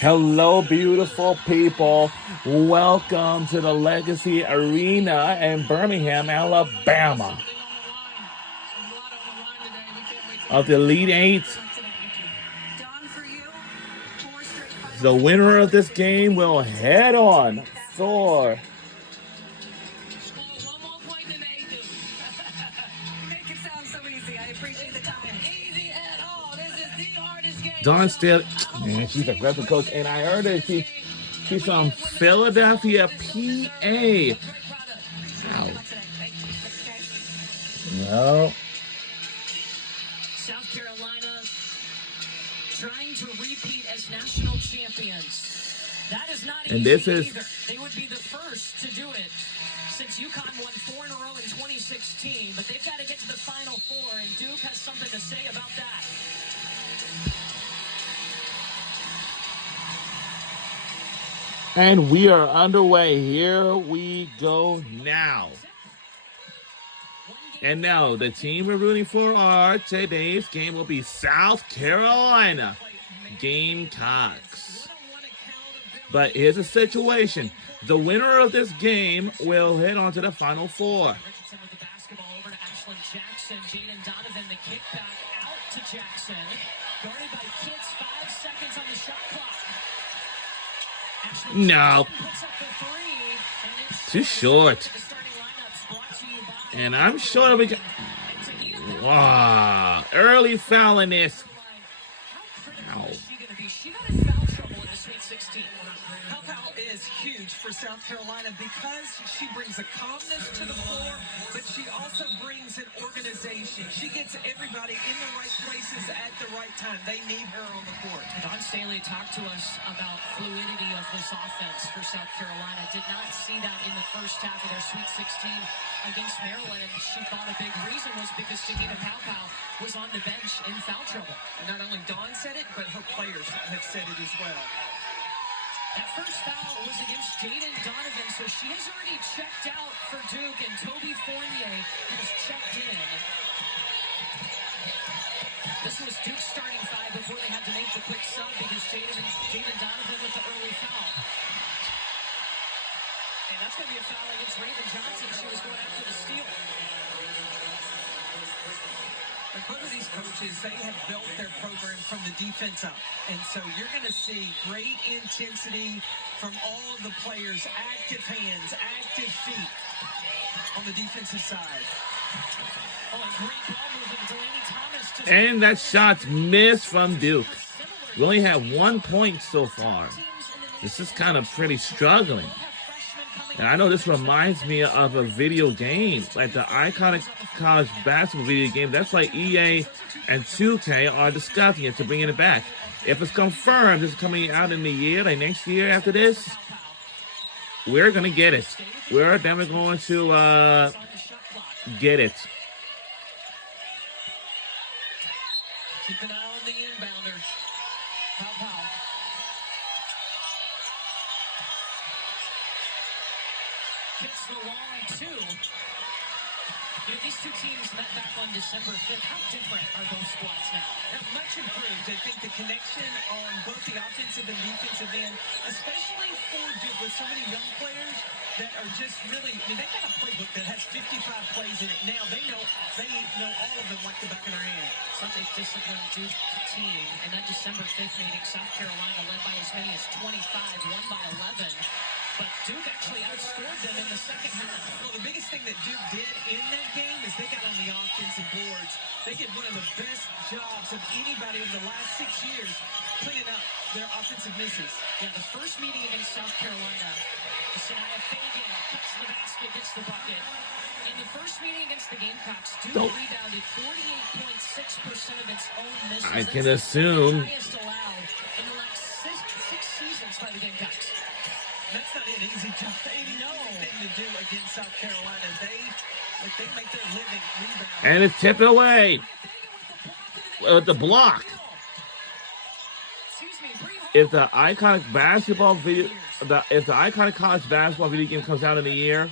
Hello, beautiful people. Welcome to the Legacy Arena in Birmingham, Alabama. Of the Elite Eight, the winner of this game will head on for Dawn Staley. Man, she's a aggressive coach, and I heard that she's from Philadelphia, PA. Wow. No. South Carolina trying to repeat as national champions. That is not easy either. They would be the first to do it since UConn won 4 in a row in 2016, but they've got to get to the Final Four, and Duke has something to say about that. And we are underway. Here we go now. And now the team we're rooting for are today's game will be South Carolina Gamecocks. But here's the situation. The winner of this game will head on to the Final Four. Jaden Donovan, the kickback out to Jackson. Guarded by Kitts, 5 seconds on the shot clock. No. Too short. And I'm sure we can. Wow. Early foul in this. Ow. How is huge for South Carolina because she brings a calmness to the floor, but she also brings an organization. She gets everybody in the right places at the right time. They need her on the court. Dawn Staley talked to us about fluidity of this offense for South Carolina. Did not see that in the first half of their Sweet 16 against Maryland, and she thought a big reason was because Tahina Paopao was on the bench in foul trouble. And not only Dawn said it, but her players have said it as well. That first foul was against Jaden Donovan, so she has already checked out for Duke, and Toby Fournier has checked in. This was Duke's starting five before they had to make the quick sub because Jaden Donovan with the early foul. And that's going to be a foul against Raven Johnson. She was going after the steal. And both of these coaches, they have built their program from the defense up. And so you're going to see great intensity from all of the players, active hands, active feet on the defensive side. Oh, and great ball movement. Delaney Thomas to... And that shot's missed from Duke. We only have 1 point so far. This is kind of pretty struggling. And I know this reminds me of a video game, like the iconic college basketball video game. That's why EA and 2K are discussing it to bring it back. If it's confirmed, it's coming out in the year, like next year after this, we're going to get it. We're definitely going to get it. Keep an eye on the inbounders. Paopao. Gets the long two. You know, these two teams met back on December 5th. How different are both squads now? Much improved. I think the connection on both the offensive and defensive end, especially for Duke with so many young players that are just really, I mean, they've got a playbook that has 55 plays in it. Now they know all of them like the back of their hand. Such a disciplined Duke team. In that December 5th meeting, South Carolina led by as many as 25, won by 11. But Duke actually outscored them in the second half. Well, the biggest thing that Duke did in that game is they got on the offensive boards. They did one of the best jobs of anybody in the last 6 years cleaning up their offensive misses. Yeah, the first meeting against South Carolina, Sanaya Fagan cuts the basket, gets the bucket. In the first meeting against the Gamecocks, Duke rebounded 48.6% of its own misses. I can assume. That's the highest allowed in the last six seasons by the Gamecocks. That's not an easy job. Thing to do against South Carolina. They make their living rebound. And it's tipped away. With the block. If the iconic basketball video, if the iconic college basketball video game comes out in a year,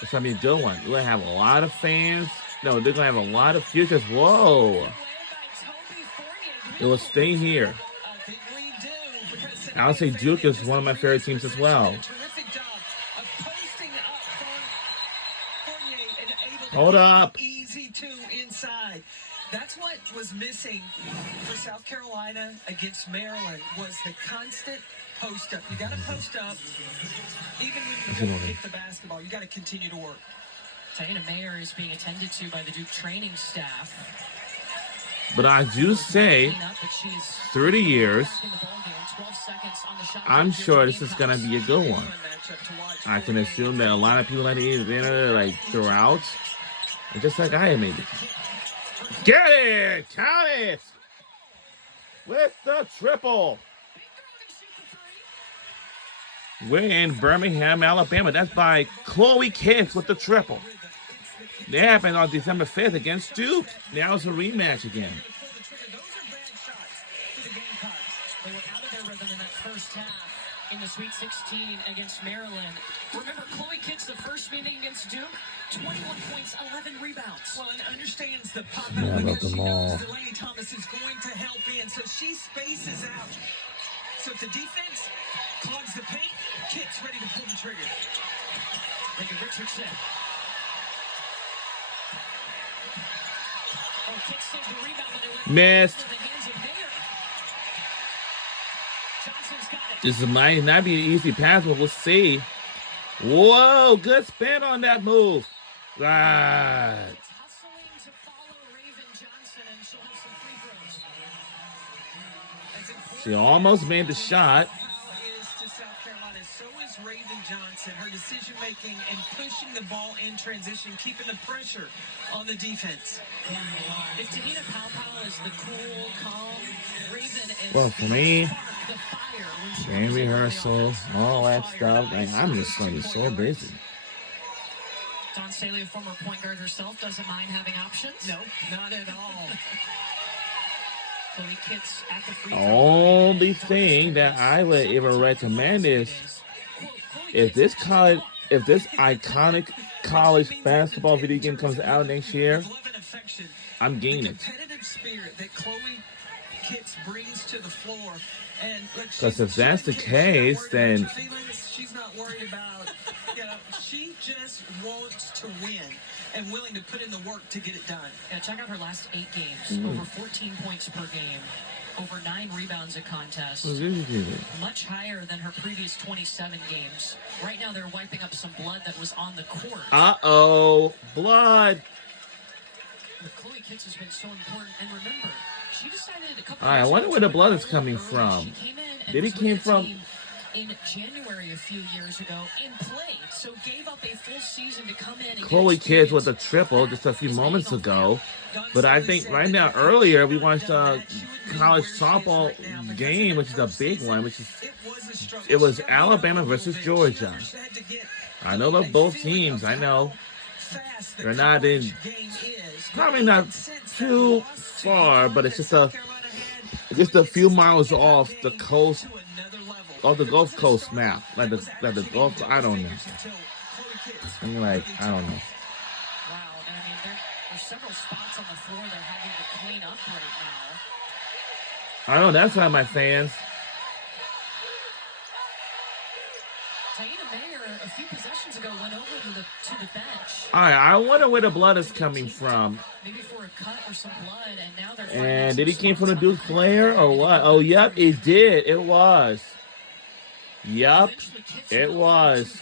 it's gonna be a good one. We're gonna have a lot of fans. No, they're gonna have a lot of futures. Whoa. It will stay here. I think we do, because I would say Duke is one of my favorite teams as well. Hold up. Easy two inside. That's what was missing for South Carolina against Maryland was the constant post up. You got to post up even when you don't hit the basketball. You got to continue to work. Taina Mayer is being attended to by the Duke training staff. But I do say, 30 years, I'm sure this is going to be a good one. I can assume that a lot of people at the end like throughout, just like I am maybe. Get it! Count it! With the triple. We're in Birmingham, Alabama. That's by Chloe Kitts with the triple. They happened on December 5th against Duke. Now it's a rematch again. They were out of their rhythm in that first half in the Sweet 16 against Maryland. Remember, Chloe Kitts, the first meeting against Duke, 21 points, 11 rebounds. Well, and understands the pop-out because she knows Delaney Thomas is going to help in, so she spaces out. So if the defense clogs the paint, Kitts ready to pull the trigger. Megan Richardson. Oh, Kitts saved the rebound, but it went missed. into the hands of Mayer. Johnson's got it. This might not be an easy pass, but we'll see. Whoa, good spin on that move. Right. It's hustling to follow Raven Johnson, and she'll have some free throws. She almost made the shot. Is to South Carolina. So is Raven Johnson. Her decision making and pushing the ball in transition, keeping the pressure on the defense. If Tahina Powell is the cool, calm, Raven is Well, for me, the fire when she game comes in on the rehearsal, offense. all that Fired stuff. up. Like, I'm just like so busy. Dawn Staley, a former point guard herself, doesn't mind having options. No, not at all. Chloe Kitts at the free throw Only line. thing that I would even recommend is Chloe if Kitts this iconic college basketball video game comes out next year, Love and affection. I'm getting The it. competitive spirit that Chloe Kitts brings to the floor. And look, Because if that's the she's not case, worried then about your feelings. She's not worried about, she just wants to win and willing to put in the work to get it done. Yeah, check out her last 8 games. Over 14 points per game. Over 9 rebounds a contest. Much higher than her previous 27 games. Right now, they're wiping up some blood that was on the court. uh-oh, blood. But Chloe Kitts has been so important. And remember, she decided a couple All right, I years wonder ago where to the blood go is coming early. from. She came in and Did it was with came the from- team in January a few years ago and played. So gave up a full season to come in and Chloe get Kitts with a experience. triple just a few That is moments paying off ago. now. But I think right now, earlier, we watched a college softball game, which is a big one, which is it was Alabama versus Georgia. I know that both teams, I know, they're not in, probably not too far, but it's just a few miles off the coast, off the Gulf Coast map, like the Gulf. I don't know. I mean, like, I don't know. Wow, and I mean, there's several spots on the floor they're having to clean up right now. I know that's why my fans. Tahina Mayer, a few possessions ago, went over to the bench, All right, I wonder where the blood is coming from. maybe for a cut or some blood, and now they're And did he it came from the Duke player or what? Oh, yep, it did. It was. Yep, it was.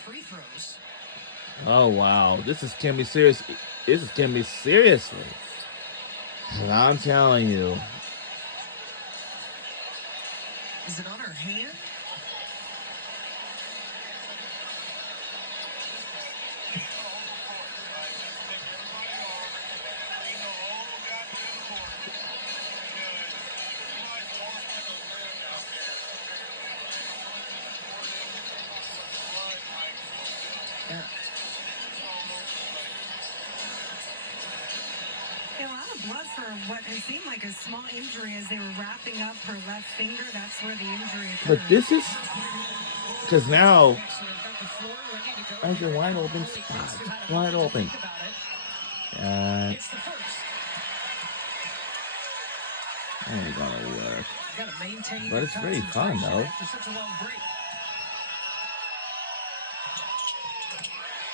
Oh, wow. This is can be serious. This is can be seriously. And I'm telling you. Is it on her hand? A lot of blood for what has seemed like a small injury as they were wrapping up her left finger. That's where the injury occurred. But this is because now So they've got the floor ready to go. that's a wide open spot. Wide open. Think about it. Uh, It's the first. ain't gonna work. Got a maintain But it's very fun, though. after such a long break.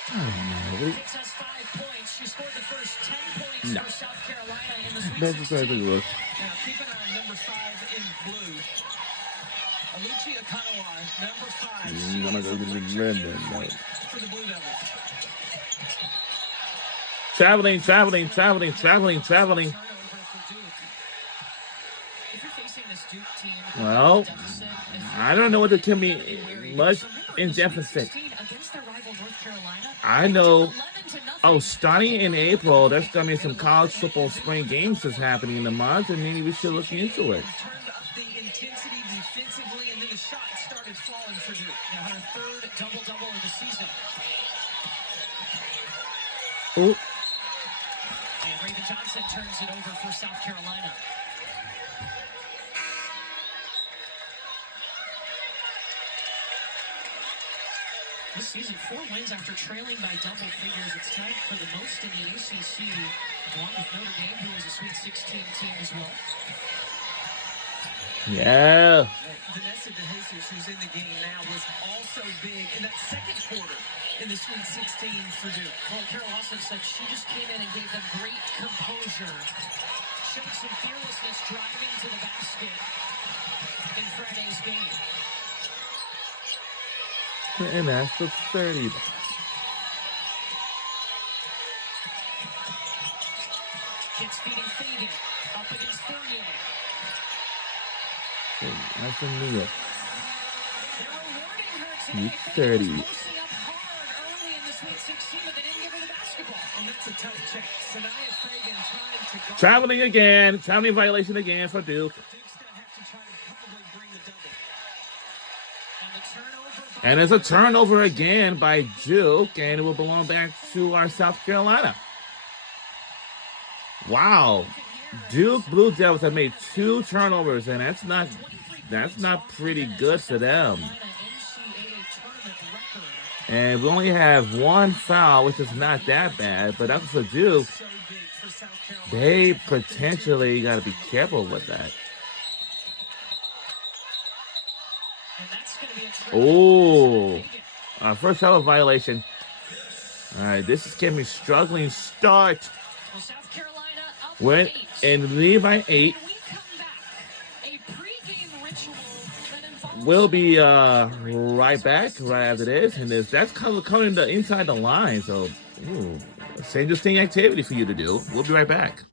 I don't know. Gets us 5 points. She scored the first 10 points No. for South Carolina in the Sweet That's just what I 16. think it was. Now, keep an eye on number 5 in blue. Alucia Kanawa, number 5. She gonna is go a get the return red then, point no. for the Blue Devils. Traveling, traveling, traveling, traveling, traveling. Turnover for Duke. If you're facing this Duke team Well, deficit, I don't know whether it can be much remember in the Sweet deficit. 16 against their rival North Carolina, I know. 11-0. Oh, starting in April, there's gonna be some college football spring games that's happening in the month, and maybe we should look into it. Turned up the intensity defensively, and then the shots started falling for Duke. Now her third double-double of the season. Oh, And Raven Johnson turns it over for South Carolina. This season, 4 wins after trailing by double figures. It's tied for the most in the ACC, along with Notre Dame, who was a Sweet 16 team as well. yeah. Vanessa DeJesus, who's in the game now, was also big in that second quarter in the Sweet 16 for Duke. Well, Carol Austin said she just came in and gave them great composure. Showed some fearlessness driving to the basket in Friday's game. And that's the 30. Kids feeding Fagan up against Fournier. That's a New York. They're rewarding her You today. 30. Fagan was posting up hard early in the Sweet 16, but they didn't give her the basketball. And that's a tough check. Sanaya Fagan trying to guard. Traveling again. Traveling violation again for Duke. Duke's going to have to try to probably bring the double. And the turnover by And it's a turnover again by Duke, and it will belong back to our South Carolina. Wow. Duke Blue Devils have made 2 turnovers, and that's not pretty good for them. NCAA tournament record. And we only have 1 foul, which is not that bad, but that's for Duke. So big for South Carolina. They potentially got to be careful with that. And that's going to be a turnover. Oh, first foul violation. All right, this is giving me struggling start. Well, South Carolina up Went 8. and lead by 8. When we come back, a pregame ritual that involves We'll be right back right after this, and that's coming inside the line. So, it's interesting activity for you to do. We'll be right back.